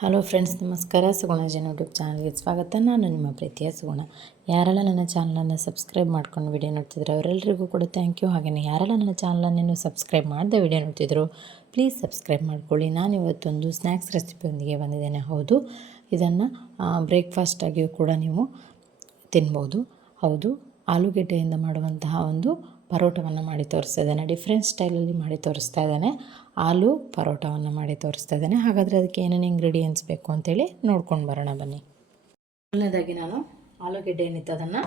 Hello friends, ನಮಸ್ಕಾರ. ಸುಗುಣ ಜನ YouTube ಚಾನಲ್ಗೆ ಸ್ವಾಗತ. ನಾನು ನಿಮ್ಮ ಪ್ರೀತಿಯ ಸುಗುಣ. ಯಾರೆಲ್ಲ ನನ್ನ ಚಾನಲನ್ನು ಸಬ್ಸ್ಕ್ರೈಬ್ ಮಾಡ್ಕೊಂಡು ವಿಡಿಯೋ ನೋಡ್ತಿದ್ರು ಅವರೆಲ್ಲರಿಗೂ ಕೂಡ ಥ್ಯಾಂಕ್ ಯು. ಹಾಗೆಯೇ ಯಾರೆಲ್ಲ ನನ್ನ ಚಾನಲನ್ನು ಸಬ್ಸ್ಕ್ರೈಬ್ ಮಾಡದೆ ವಿಡಿಯೋ ನೋಡ್ತಿದ್ರು ಪ್ಲೀಸ್ ಸಬ್ಸ್ಕ್ರೈಬ್ ಮಾಡ್ಕೊಳ್ಳಿ. ನಾನು ಇವತ್ತೊಂದು ಸ್ನ್ಯಾಕ್ಸ್ ರೆಸಿಪಿಯೊಂದಿಗೆ ಬಂದಿದ್ದೇನೆ. ಹೌದು, ಇದನ್ನು ಬ್ರೇಕ್ಫಾಸ್ಟಾಗಿಯೂ ಕೂಡ ನೀವು ತಿನ್ಬೋದು. ಹೌದು, ಆಲೂಗೆಡ್ಡೆಯಿಂದ ಮಾಡುವಂತಹ ಒಂದು ಪರೋಟವನ್ನು ಮಾಡಿ ತೋರಿಸ್ತಾ ಇದ್ದಾನೆ. ಡಿಫ್ರೆಂಟ್ ಸ್ಟೈಲಲ್ಲಿ ಮಾಡಿ ತೋರಿಸ್ತಾ ಇದ್ದಾನೆ. ಆಲೂ ಪರೋಟವನ್ನು ಮಾಡಿ ತೋರಿಸ್ತಾ ಇದ್ದಾನೆ. ಹಾಗಾದರೆ ಅದಕ್ಕೆ ಏನೇನು ಇಂಗ್ರೀಡಿಯೆಂಟ್ಸ್ ಬೇಕು ಅಂತೇಳಿ ನೋಡ್ಕೊಂಡು ಬರೋಣ ಬನ್ನಿ. ಮೊದಲನೇದಾಗಿ ನಾನು ಆಲೂಗೆಡ್ಡೆ ಏನಿತ್ತು ಅದನ್ನು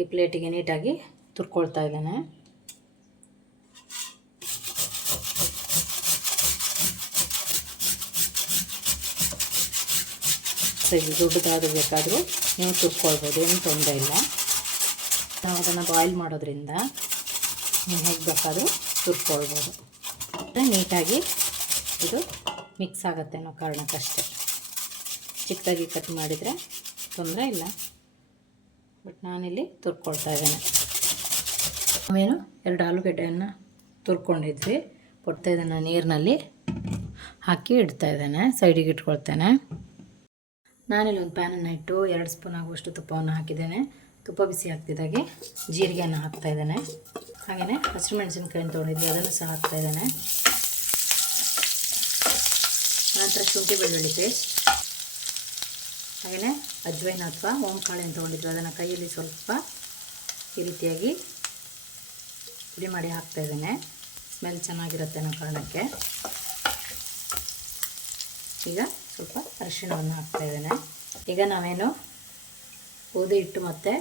ಈ ಪ್ಲೇಟಿಗೆ ನೀಟಾಗಿ ತುರ್ಕೊಳ್ತಾ ಇದ್ದಾನೆ. ಸೈಜ್ ದೊಡ್ಡದಾದರೂ ಬೇಕಾದರೂ ನೀವು ತುರ್ಕೊಳ್ಬೋದು, ಏನು ತೊಂದರೆ ಇಲ್ಲ. ನಾವು ಅದನ್ನು ಬಾಯ್ಲ್ ಮಾಡೋದ್ರಿಂದ ನೀವು ಹೇಗೆ ಬೇಕಾದರೂ ತುರ್ಕೊಳ್ಬೋದು. ಮತ್ತು ನೀಟಾಗಿ ಇದು ಮಿಕ್ಸ್ ಆಗುತ್ತೆ ಅನ್ನೋ ಕಾರಣಕ್ಕಷ್ಟೇ. ಚಿಕ್ಕದಾಗಿ ಕಟ್ ಮಾಡಿದರೆ ತೊಂದರೆ ಇಲ್ಲ, ಬಟ್ ನಾನಿಲ್ಲಿ ತುರ್ಕೊಳ್ತಾ ಇದ್ದೇನೆ. ನಾವೇನು 2 ಆಲೂಗೆಡ್ಡೆಯನ್ನು ತುರ್ಕೊಂಡಿದ್ವಿ. ಕೊಡ್ತಾ ಇದನ್ನು ನೀರಿನಲ್ಲಿ ಹಾಕಿ ಇಡ್ತಾ ಇದ್ದೇನೆ, ಸೈಡಿಗೆ ಇಟ್ಕೊಳ್ತೇನೆ. ನಾನಿಲ್ಲಿ ಒಂದು ಪ್ಯಾನನ್ನು ಇಟ್ಟು 2 ಸ್ಪೂನ್ ಆಗುವಷ್ಟು ತುಪ್ಪವನ್ನು ಹಾಕಿದ್ದೇನೆ. ತುಪ್ಪ ಬಿಸಿ ಹಾಕ್ತಿದ್ದಾಗೆ ಜೀರಿಗೆಯನ್ನು ಹಾಕ್ತಾಯಿದ್ದೇನೆ. ಹಾಗೆಯೇ ಹಸಿಮೆಣಸಿನ್ಕಾಯಿನ ತೊಗೊಂಡಿದ್ವಿ, ಅದನ್ನು ಸಹ ಹಾಕ್ತಾಯಿದ್ದೇನೆ. ನಂತರ ಶುಂಠಿ ಬೆಳ್ಳುಳ್ಳಿ ಪೇಸ್ಟ್, ಹಾಗೆಯೇ ಅಜ್ವೈನ ಅಥವಾ ಓಂಕಾಳಿನ ತೊಗೊಂಡಿದ್ವಿ, ಅದನ್ನು ಕೈಯಲ್ಲಿ ಸ್ವಲ್ಪ ಈ ರೀತಿಯಾಗಿ ಪುಡಿ ಮಾಡಿ ಹಾಕ್ತಾಯಿದ್ದೇನೆ. ಸ್ಮೆಲ್ ಚೆನ್ನಾಗಿರುತ್ತೆ ಅನ್ನೋ ಕಾರಣಕ್ಕೆ. ಈಗ ಸ್ವಲ್ಪ ಅರಿಶಿಣವನ್ನು ಹಾಕ್ತಾಯಿದ್ದೇನೆ. ಈಗ ನಾವೇನು ಗೋಧಿ ಹಿಟ್ಟು ಮತ್ತು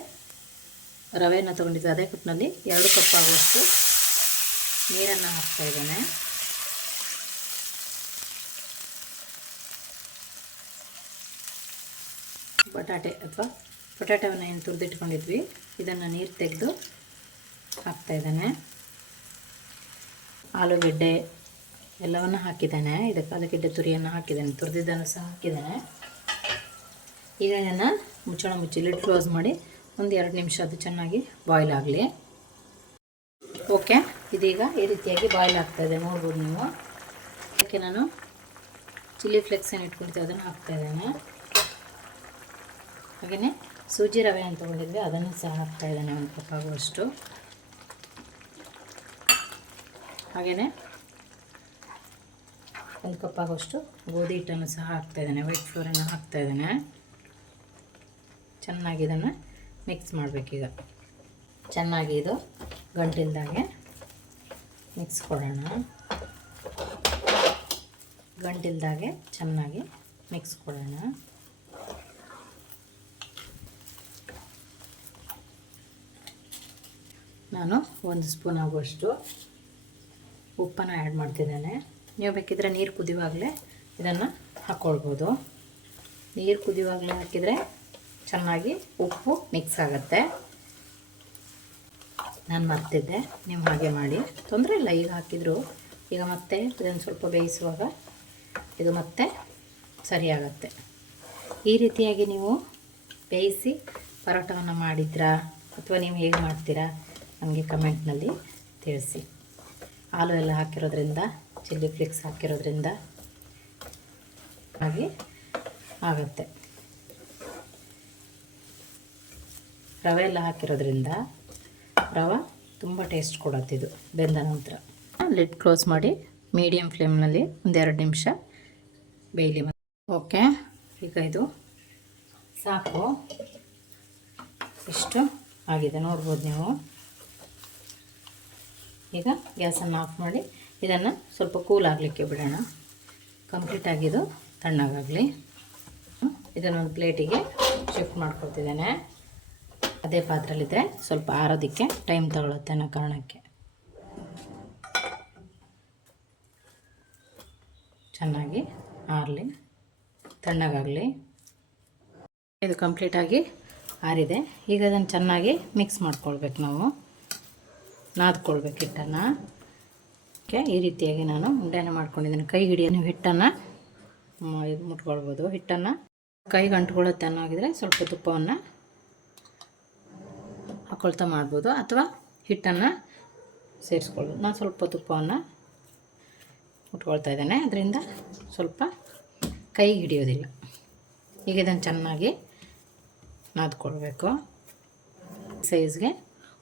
ರವೆಯನ್ನು ತೊಗೊಂಡಿದ್ವಿ, ಅದೇ ಕಪ್ನಲ್ಲಿ 2 ಕಪ್ ಆಗುವಷ್ಟು ನೀರನ್ನು ಹಾಕ್ತಾಯಿದ್ದೇನೆ. ಪೊಟ್ಯಾಟೋವನ್ನು ಏನು ತುರಿದಿಟ್ಕೊಂಡಿದ್ವಿ ಇದನ್ನು ನೀರು ತೆಗೆದು ಹಾಕ್ತಾಯಿದ್ದೇನೆ. ಆಲೂಗೆಡ್ಡೆ ಎಲ್ಲವನ್ನು ಹಾಕಿದ್ದೇನೆ. ಇದಕ್ಕೆ ಆಲೂಗೆಡ್ಡೆ ತುರಿಯನ್ನು ಹಾಕಿದ್ದೇನೆ, ತುರಿದಿದ್ದನ್ನು ಸಹ ಹಾಕಿದ್ದೇನೆ. ಈಗ ಇದನ್ನು ಮುಚ್ಚಳ ಮುಚ್ಚಿ ಲಿಡ್ ಕ್ಲೋಸ್ ಮಾಡಿ ಒಂದು 2 ನಿಮಿಷ ಅದು ಚೆನ್ನಾಗಿ ಬಾಯ್ಲ್ ಆಗಲಿ. ಓಕೆ, ಇದೀಗ ಈ ರೀತಿಯಾಗಿ ಬಾಯ್ಲ್ ಆಗ್ತಾಯಿದೆ, ನೋಡ್ಬೋದು ನೀವು. ಅದಕ್ಕೆ ನಾನು ಚಿಲ್ಲಿ ಫ್ಲೇಕ್ಸ್ ಏನು ಇಟ್ಕೊಳ್ತೀವಿ ಅದನ್ನು ಹಾಕ್ತಾಯಿದ್ದೇನೆ. ಹಾಗೆಯೇ ಸೂಜಿ ರವೆ ಅಂತ ತೊಗೊಂಡಿದ್ವಿ, ಅದನ್ನು ಸಹ ಹಾಕ್ತಾಯಿದ್ದೇನೆ 1 ಕಪ್ ಆಗುವಷ್ಟು. ಹಾಗೆಯೇ 1 ಕಪ್ ಆಗುವಷ್ಟು ಗೋಧಿ ಹಿಟ್ಟನ್ನು ಸಹ ಹಾಕ್ತಾಯಿದ್ದೇನೆ. ವೈಟ್ ಫ್ಲೋರನ್ನು ಹಾಕ್ತಾಯಿದ್ದೇನೆ. ಚೆನ್ನಾಗಿ ಇದನ್ನು ಮಿಕ್ಸ್ ಮಾಡಬೇಕೀಗ. ಚೆನ್ನಾಗಿ ಇದು ಗಂಟಿಲ್ದಾಗೆ ಮಿಕ್ಸ್ ಕೊಡೋಣ. ಗಂಟಿಲ್ದಾಗೆ ಚೆನ್ನಾಗಿ ಮಿಕ್ಸ್ ಕೊಡೋಣ. ನಾನು 1 ಸ್ಪೂನ್ ಆಗುವಷ್ಟು ಉಪ್ಪನ್ನು ಆ್ಯಡ್ ಮಾಡ್ತಿದ್ದೇನೆ. ನೀವು ಬೇಕಿದ್ದರೆ ನೀರು ಕುದಿಯುವಾಗಲೇ ಇದನ್ನು ಹಾಕ್ಕೊಳ್ಬೋದು. ನೀರು ಕುದಿಯುವಾಗಲೇ ಹಾಕಿದರೆ ಚೆನ್ನಾಗಿ ಉಪ್ಪು ಮಿಕ್ಸ್ ಆಗುತ್ತೆ. ನಾನು ಮರ್ತಿದ್ದೆ, ನೀವು ಹಾಗೆ ಮಾಡಿ, ತೊಂದರೆ ಇಲ್ಲ. ಈಗ ಹಾಕಿದರೂ ಈಗ ಮತ್ತೆ ಇದನ್ನು ಸ್ವಲ್ಪ ಬೇಯಿಸುವಾಗ ಇದು ಮತ್ತೆ ಸರಿಯಾಗತ್ತೆ. ಈ ರೀತಿಯಾಗಿ ನೀವು ಬೇಯಿಸಿ ಪರೋಟವನ್ನು ಮಾಡಿದ್ರಾ ಅಥವಾ ನೀವು ಹೇಗೆ ಮಾಡ್ತೀರಾ ನಮಗೆ ಕಮೆಂಟ್ನಲ್ಲಿ ತಿಳಿಸಿ. ಹಾಲು ಎಲ್ಲ ಹಾಕಿರೋದ್ರಿಂದ, ಚಿಲ್ಲಿ ಫ್ಲೇಕ್ಸ್ ಹಾಕಿರೋದ್ರಿಂದ ಹಾಗೆ ಆಗುತ್ತೆ. ರವೆ ಎಲ್ಲ ಹಾಕಿರೋದ್ರಿಂದ ರವೆ ತುಂಬ ಟೇಸ್ಟ್ ಕೊಡುತ್ತಿದ್ದು ಬೆಂದ ನಂತರ. ಲಿಡ್ ಕ್ಲೋಸ್ ಮಾಡಿ ಮೀಡಿಯಮ್ ಫ್ಲೇಮ್ನಲ್ಲಿ ಒಂದು 2 ನಿಮಿಷ ಬೇಯಲಿ. ಓಕೆ, ಈಗ ಇದು ಸಾಕು, ಇಷ್ಟು ಆಗಿದೆ, ನೋಡ್ಬೋದು ನೀವು. ಈಗ ಗ್ಯಾಸನ್ನು ಆಫ್ ಮಾಡಿ ಇದನ್ನು ಸ್ವಲ್ಪ ಕೂಲ್ ಆಗಲಿಕ್ಕೆ ಬಿಡೋಣ. ಕಂಪ್ಲೀಟಾಗಿದ್ದು ತಣ್ಣಗಾಗಲಿ. ಇದನ್ನೊಂದು ಪ್ಲೇಟಿಗೆ ಶಿಫ್ಟ್ ಮಾಡ್ಕೊಳ್ತಿದ್ದೇನೆ. ಅದೇ ಪಾತ್ರೆಯಲ್ಲಿದ್ದರೆ ಸ್ವಲ್ಪ ಆರೋದಕ್ಕೆ ಟೈಮ್ ತಗೊಳುತ್ತೆ ಅನ್ನೋ ಕಾರಣಕ್ಕೆ. ಚೆನ್ನಾಗಿ ಆರಲಿ, ತಣ್ಣಗಾಗಲಿ. ಇದು ಕಂಪ್ಲೀಟಾಗಿ ಆರಿದೆ. ಈಗ ಅದನ್ನು ಚೆನ್ನಾಗಿ ಮಿಕ್ಸ್ ಮಾಡ್ಕೊಳ್ಬೇಕು, ನಾವು ನಾದ್ಕೊಳ್ಬೇಕು ಹಿಟ್ಟನ್ನು. ಓಕೆ, ಈ ರೀತಿಯಾಗಿ ನಾನು ಉಂಡೆನ ಮಾಡ್ಕೊಂಡಿದ್ದೀನಿ. ಕೈ ಹಿಡಿಯೋ ನೀವು ಹಿಟ್ಟನ್ನು ಇದು ಮುಟ್ಕೊಳ್ಬೋದು. ಹಿಟ್ಟನ್ನು ಕೈಗೆ ಅಂಟ್ಕೊಳ್ಳುತ್ತೆ ಅನ್ನೋಗಿದ್ರೆ ಸ್ವಲ್ಪ ತುಪ್ಪವನ್ನು ಹಾಕ್ಕೊಳ್ತಾ ಮಾಡ್ಬೋದು, ಅಥವಾ ಹಿಟ್ಟನ್ನು ಸೇರಿಸ್ಕೊಳ್ಳೋದು. ನಾನು ಸ್ವಲ್ಪ ತುಪ್ಪವನ್ನು ಮುಟ್ಕೊಳ್ತಾ ಇದ್ದೇನೆ, ಅದರಿಂದ ಸ್ವಲ್ಪ ಕೈಗೆ ಹಿಡಿಯೋದಿಲ್ಲ. ಈಗ ಇದನ್ನು ಚೆನ್ನಾಗಿ ನಾದ್ಕೊಳ್ಬೇಕು. ಸೈಜ್ಗೆ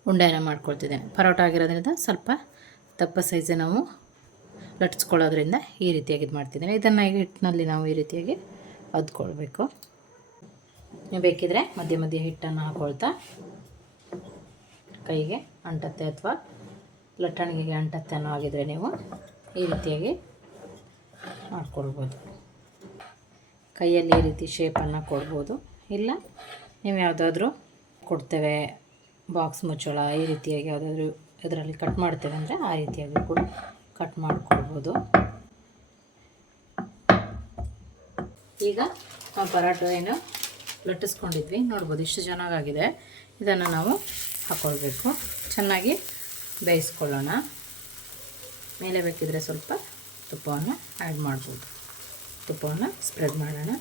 ಉಂಡೆನ ಮಾಡ್ಕೊಳ್ತಿದ್ದೇನೆ. ಪರೋಟ ಆಗಿರೋದ್ರಿಂದ ಸ್ವಲ್ಪ ದಪ್ಪ ಸೈಜ್ ನಾವು ಲಟ್ಸ್ಕೊಳ್ಳೋದ್ರಿಂದ ಈ ರೀತಿಯಾಗಿ ಇದು ಮಾಡ್ತಿದ್ದೇನೆ. ಇದನ್ನು ಹಿಟ್ಟಿನಲ್ಲಿ ನಾವು ಈ ರೀತಿಯಾಗಿ ಅದ್ಕೊಳ್ಬೇಕು. ನೀವು ಬೇಕಿದ್ರೆ ಮಧ್ಯೆ ಮಧ್ಯೆ ಹಿಟ್ಟನ್ನು ಹಾಕ್ಕೊಳ್ತಾ ಕೈಗೆ ಅಂಟತ್ತೆ ಅಥವಾ ಲಟ್ಟಣಿಗೆಗೆ ಅಂಟತ್ತೆ ಅನ್ನೋ ಆಗಿದ್ರೆ ನೀವು ಈ ರೀತಿಯಾಗಿ ಮಾಡ್ಕೊಳ್ಬೋದು. ಕೈಯಲ್ಲಿ ಈ ರೀತಿ ಶೇಪನ್ನು ಕೊಡ್ಬೋದು. ಇಲ್ಲ ನೀವು ಯಾವುದಾದ್ರೂ ಕೊಡ್ತೇವೆ ಬಾಕ್ಸ್ ಮುಚ್ಚಳ ಈ ರೀತಿಯಾಗಿ ಯಾವುದಾದ್ರೂ ಇದರಲ್ಲಿ ಕಟ್ ಮಾಡ್ತೇವೆ ಅಂದರೆ ಆ ರೀತಿಯಾಗಿ ಕೂಡ ಕಟ್ ಮಾಡ್ಕೊಳ್ಬೋದು. ಈಗ ನಾವು ಪರೋಟ ಏನು ಲಟ್ಟಿಸ್ಕೊಂಡಿದ್ವಿ ನೋಡ್ಬೋದು, ಇಷ್ಟು ಚೆನ್ನಾಗಾಗಿದೆ. ಇದನ್ನು ನಾವು ಹಾಕ್ಕೊಳ್ಬೇಕು. ಚೆನ್ನಾಗಿ ಬೇಯಿಸ್ಕೊಳ್ಳೋಣ. ಮೇಲೆ ಬೇಕಿದ್ರೆ ಸ್ವಲ್ಪ ತುಪ್ಪವನ್ನು ಆ್ಯಡ್ ಮಾಡ್ಬೋದು. ತುಪ್ಪವನ್ನು ಸ್ಪ್ರೆಡ್ ಮಾಡೋಣ.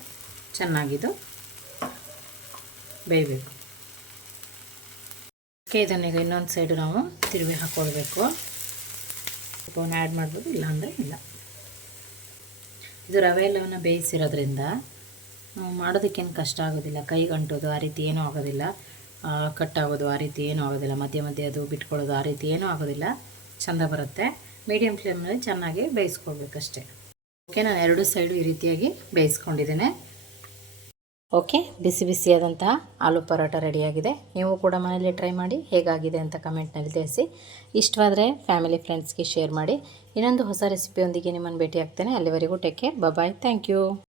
ಚೆನ್ನಾಗಿದು ಬೇಯಬೇಕು. ಇದನ್ನೀಗ ಇನ್ನೊಂದು ಸೈಡು ನಾವು ತಿರುವಿ ಹಾಕ್ಕೊಳ್ಬೇಕು. ತುಪ್ಪವನ್ನು ಆ್ಯಡ್ ಮಾಡ್ಬೋದು, ಇಲ್ಲಾಂದರೆ ಇಲ್ಲ. ಇದು ರವೆ ಎಲ್ಲವನ್ನು ಬೇಯಿಸಿರೋದ್ರಿಂದ ನಾವು ಮಾಡೋದಕ್ಕೇನು ಕಷ್ಟ ಆಗೋದಿಲ್ಲ. ಕೈಗೆ ಅಂಟೋದು ಆ ರೀತಿ ಏನೂ ಆಗೋದಿಲ್ಲ, ಕಟ್ಟಾಗೋದು ಆ ರೀತಿ ಏನೂ ಆಗೋದಿಲ್ಲ, ಮಧ್ಯೆ ಮಧ್ಯೆ ಅದು ಬಿಟ್ಕೊಳ್ಳೋದು ಆ ರೀತಿ ಏನೂ ಆಗೋದಿಲ್ಲ. ಚೆಂದ ಬರುತ್ತೆ. ಮೀಡಿಯಮ್ ಫ್ಲೇಮ್ನಲ್ಲಿ ಚೆನ್ನಾಗಿ ಬೇಯಿಸ್ಕೊಳ್ಬೇಕಷ್ಟೆ. ಓಕೆ, ನಾನು 2 ಸೈಡು ಈ ರೀತಿಯಾಗಿ ಬೇಯಿಸ್ಕೊಂಡಿದ್ದೇನೆ. ಓಕೆ, ಬಿಸಿ ಬಿಸಿಯಾದಂತಹ ಆಲೂ ಪರೋಟ ರೆಡಿಯಾಗಿದೆ. ನೀವು ಕೂಡ ಮನೆಯಲ್ಲೇ ಟ್ರೈ ಮಾಡಿ ಹೇಗಾಗಿದೆ ಅಂತ ಕಮೆಂಟ್ನಲ್ಲಿ ತಿಳಿಸಿ. ಇಷ್ಟವಾದರೆ ಫ್ಯಾಮಿಲಿ ಫ್ರೆಂಡ್ಸ್ಗೆ ಶೇರ್ ಮಾಡಿ. ಇನ್ನೊಂದು ಹೊಸ ರೆಸಿಪಿಯೊಂದಿಗೆ ನಿಮ್ಮನ್ನು ಭೇಟಿ ಆಗ್ತೇನೆ. ಅಲ್ಲಿವರೆಗೂ take care, bye, thank you.